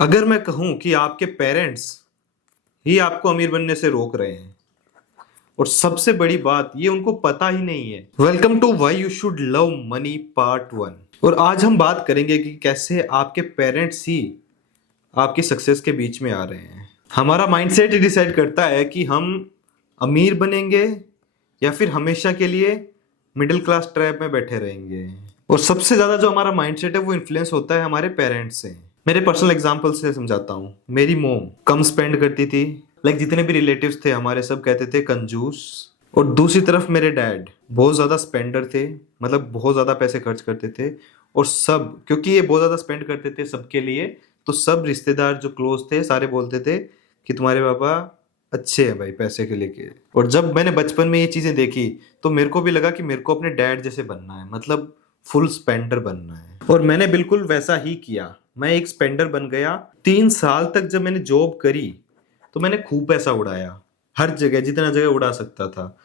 अगर मैं कहूँ कि आपके पेरेंट्स ही आपको अमीर बनने से रोक रहे हैं और सबसे बड़ी बात ये उनको पता ही नहीं है। Welcome to why you should love money part 1। और आज हम बात करेंगे कि कैसे आपके पेरेंट्स ही आपकी सक्सेस के बीच में आ रहे हैं। हमारा माइंडसेट ही डिसाइड करता है कि हम अमीर बनेंगे या फिर हमेशा के लिए मिडिल क्लास ट्रैप में बैठे रहेंगे। और सबसे ज्यादा जो हमारा माइंडसेट है वो इन्फ्लुएंस होता है हमारे पेरेंट्स से। मेरे पर्सनल एग्जांपल से समझाता हूँ। मेरी मोम कम स्पेंड करती थी। जितने भी रिलेटिव्स थे हमारे सब कहते थे कंजूस। और दूसरी तरफ मेरे डैड बहुत ज्यादा स्पेंडर थे, मतलब बहुत ज्यादा पैसे खर्च करते थे। और सब क्योंकि ये बहुत ज्यादा स्पेंड करते थे सबके लिए, तो सब रिश्तेदार जो क्लोज थे सारे बोलते थे कि तुम्हारे पापा अच्छे हैं भाई पैसे के लेके। और जब मैंने बचपन में ये चीजें देखी तो मेरे को भी लगा कि मेरे को अपने डैड जैसे बनना है, मतलब फुल स्पेंडर बनना है। और मैंने बिल्कुल वैसा ही किया। मैं एक स्पेंडर बन गया। 3 साल तक जब मैंने जॉब करी तो मैंने खूब पैसा उड़ाया, हर जगह जितना जगह उड़ा सकता था।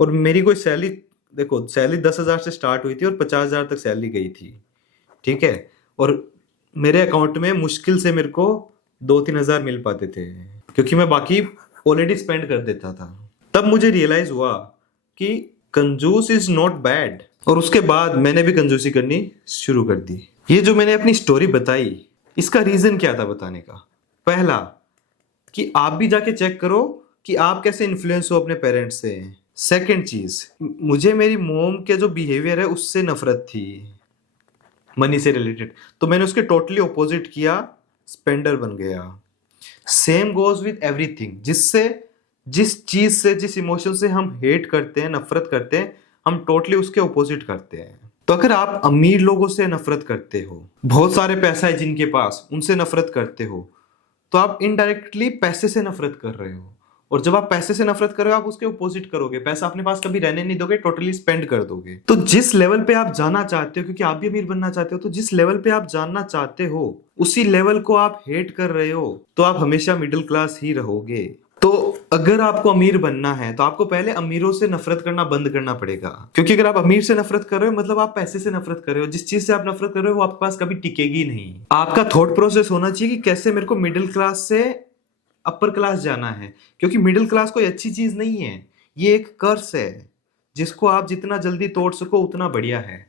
और मेरी कोई सैलरी, देखो सैलरी 10,000 से स्टार्ट हुई थी और 50,000 तक सैलरी गई थी, ठीक है। और मेरे अकाउंट में मुश्किल से मेरे को 2-3 हज़ार मिल पाते थे क्योंकि मैं बाकी ऑलरेडी स्पेंड कर देता था। तब मुझे रियलाइज हुआ कि कंजूस इज नॉट बैड। और उसके बाद मैंने भी कंजूसी करनी शुरू कर दी। ये जो मैंने अपनी स्टोरी बताई इसका रीजन क्या था बताने का। पहला, कि आप भी जाके चेक करो कि आप कैसे इन्फ्लुएंस हो अपने पेरेंट्स से। सेकंड चीज, मुझे मेरी मोम के जो बिहेवियर है उससे नफरत थी, मनी से रिलेटेड, तो मैंने उसके टोटली ऑपोजिट किया, स्पेंडर बन गया। Same goes with everything. जिस चीज से, जिस इमोशन से हम हेट करते हैं, नफरत करते हैं, हम टोटली उसके ऑपोजिट करते हैं। तो अगर आप अमीर लोगों से नफरत करते हो, बहुत सारे पैसा है जिनके पास, उनसे नफरत करते हो, तो आप इनडायरेक्टली पैसे से नफरत कर रहे हो। और जब आप पैसे से नफरत कर रहे हो आप उसके ऑपोजिट करोगे, पैसा अपने पास कभी रहने नहीं दोगे, टोटली स्पेंड कर दोगे। तो जिस लेवल पे आप जाना चाहते हो, क्योंकि आप भी अमीर बनना चाहते हो, तो जिस लेवल पे आप जानना चाहते हो उसी लेवल को आप हेट कर रहे हो, तो आप हमेशा मिडिल क्लास ही रहोगे। तो अगर आपको अमीर बनना है तो आपको पहले अमीरों से नफरत करना बंद करना पड़ेगा। क्योंकि अगर आप अमीर से नफरत कर रहे हो मतलब आप पैसे से नफरत कर रहे हो। जिस चीज से आप नफरत कर रहे हो वो आपके पास कभी टिकेगी नहीं। आपका थॉट प्रोसेस होना चाहिए कि कैसे मेरे को मिडिल क्लास से अपर क्लास जाना है। क्योंकि मिडिल क्लास कोई अच्छी चीज नहीं है, ये एक कर्स है जिसको आप जितना जल्दी तोड़ सको उतना बढ़िया है।